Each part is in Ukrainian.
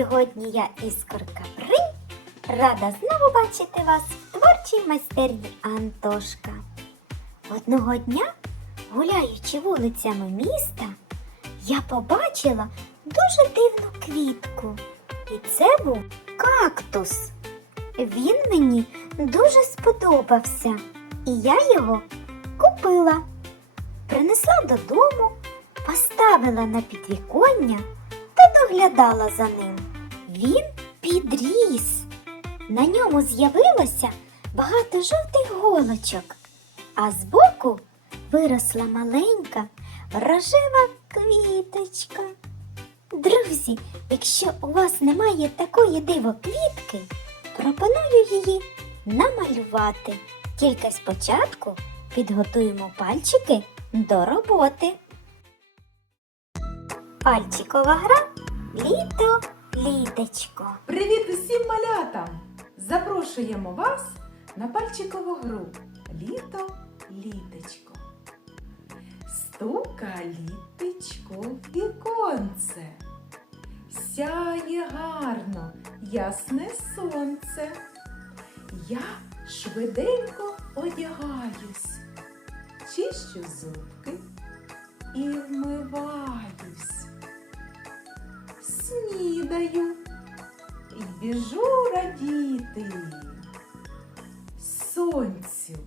Сьогодні я іскорка Бринь, рада знову бачити вас в творчій майстерні Антошка. Одного дня, гуляючи вулицями міста, я побачила дуже дивну квітку. І це був кактус. Він мені дуже сподобався, і я його купила. Принесла додому, поставила на підвіконня та доглядала за ним. Він підріс. На ньому з'явилося багато жовтих голочок, а збоку виросла маленька рожева квіточка. Друзі, якщо у вас немає такої дивоквітки, пропоную її намалювати. Тільки спочатку підготуємо пальчики до роботи. Пальчикова гра літо літочко. Привіт усім малятам! Запрошуємо вас на пальчикову гру Літо літечко. Стука літечко в віконце. Сяє гарно ясне сонце. Я швиденько одягаюсь, чищу зубки і вмиваюсь. Снідаю і біжу радіти. Сонцю,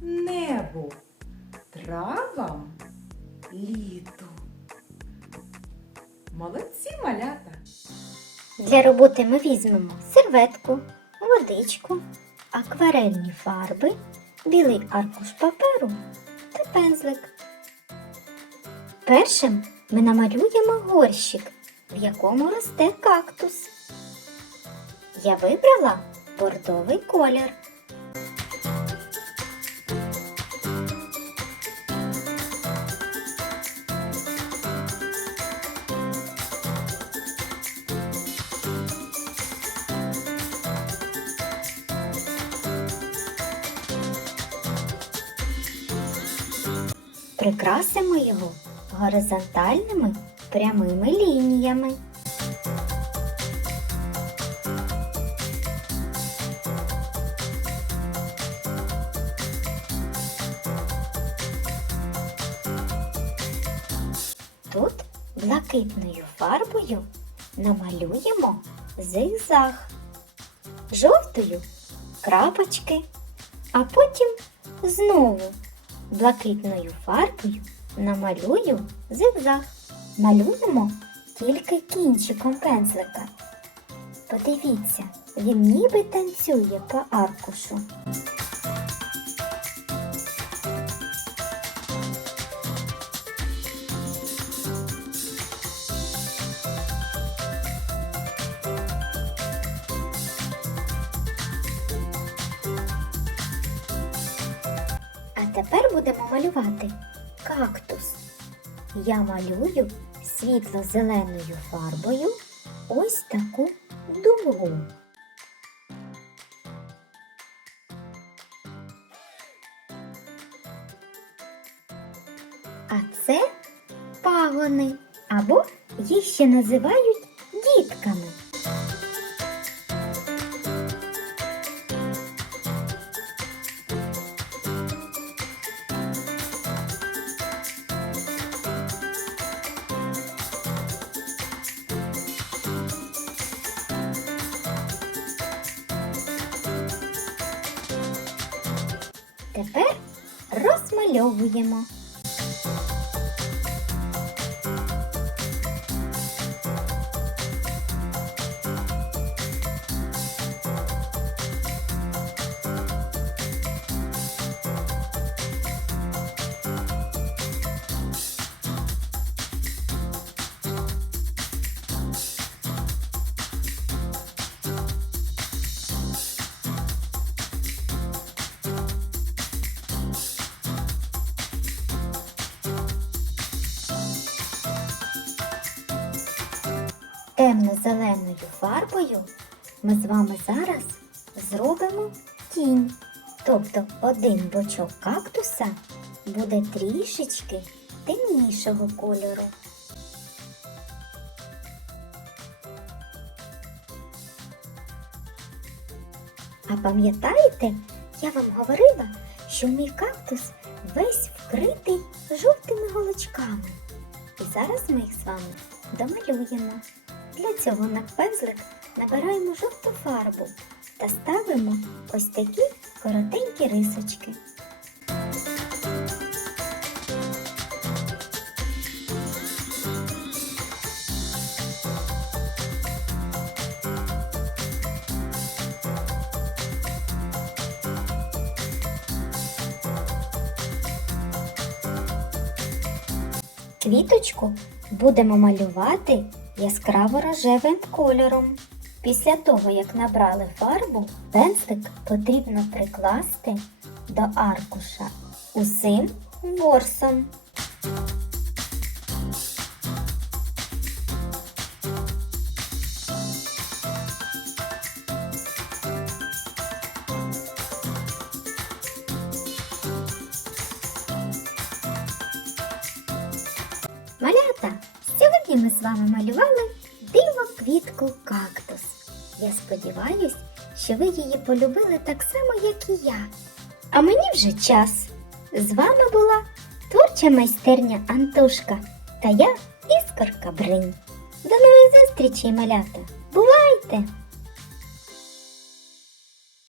небу, травам, літу. Молодці малята! Для роботи ми візьмемо серветку, водичку, акварельні фарби, білий аркуш паперу та пензлик. Першим ми намалюємо горщик, в якому росте кактус. Я вибрала бордовий колір. Прикрасимо його горизонтальними прямими лініями. Тут блакитною фарбою намалюємо зигзаг, жовтою крапочки, а потім знову блакитною фарбою намалюю зигзаг. Малюємо тільки кінчиком пензлика. Подивіться, він ніби танцює по аркушу. А тепер будемо малювати кактус. Я малюю світло-зеленою фарбою ось таку дугу. А це пагони, або їх ще називають дітками. Тепер розмальовуємо. темно-зеленою фарбою ми з вами зараз зробимо тінь. Тобто один бочок кактуса буде трішечки темнішого кольору. А пам'ятаєте, я вам говорила, що мій кактус весь вкритий жовтими голочками. І зараз ми їх з вами домалюємо. Для цього на пензлик набираємо жовту фарбу та ставимо ось такі коротенькі рисочки. Квіточку будемо малювати яскраво рожевим кольором. Після того, як набрали фарбу, пензлик потрібно прикласти до аркуша усим ворсом. Малята, сьогодні ми з вами малювали диво квітку кактус. Я сподіваюсь, що ви її полюбили так само, як і я. А мені вже час. З вами була творча майстерня Антошка та я Іскорка Бринь. До нових зустрічей, малята! Бувайте!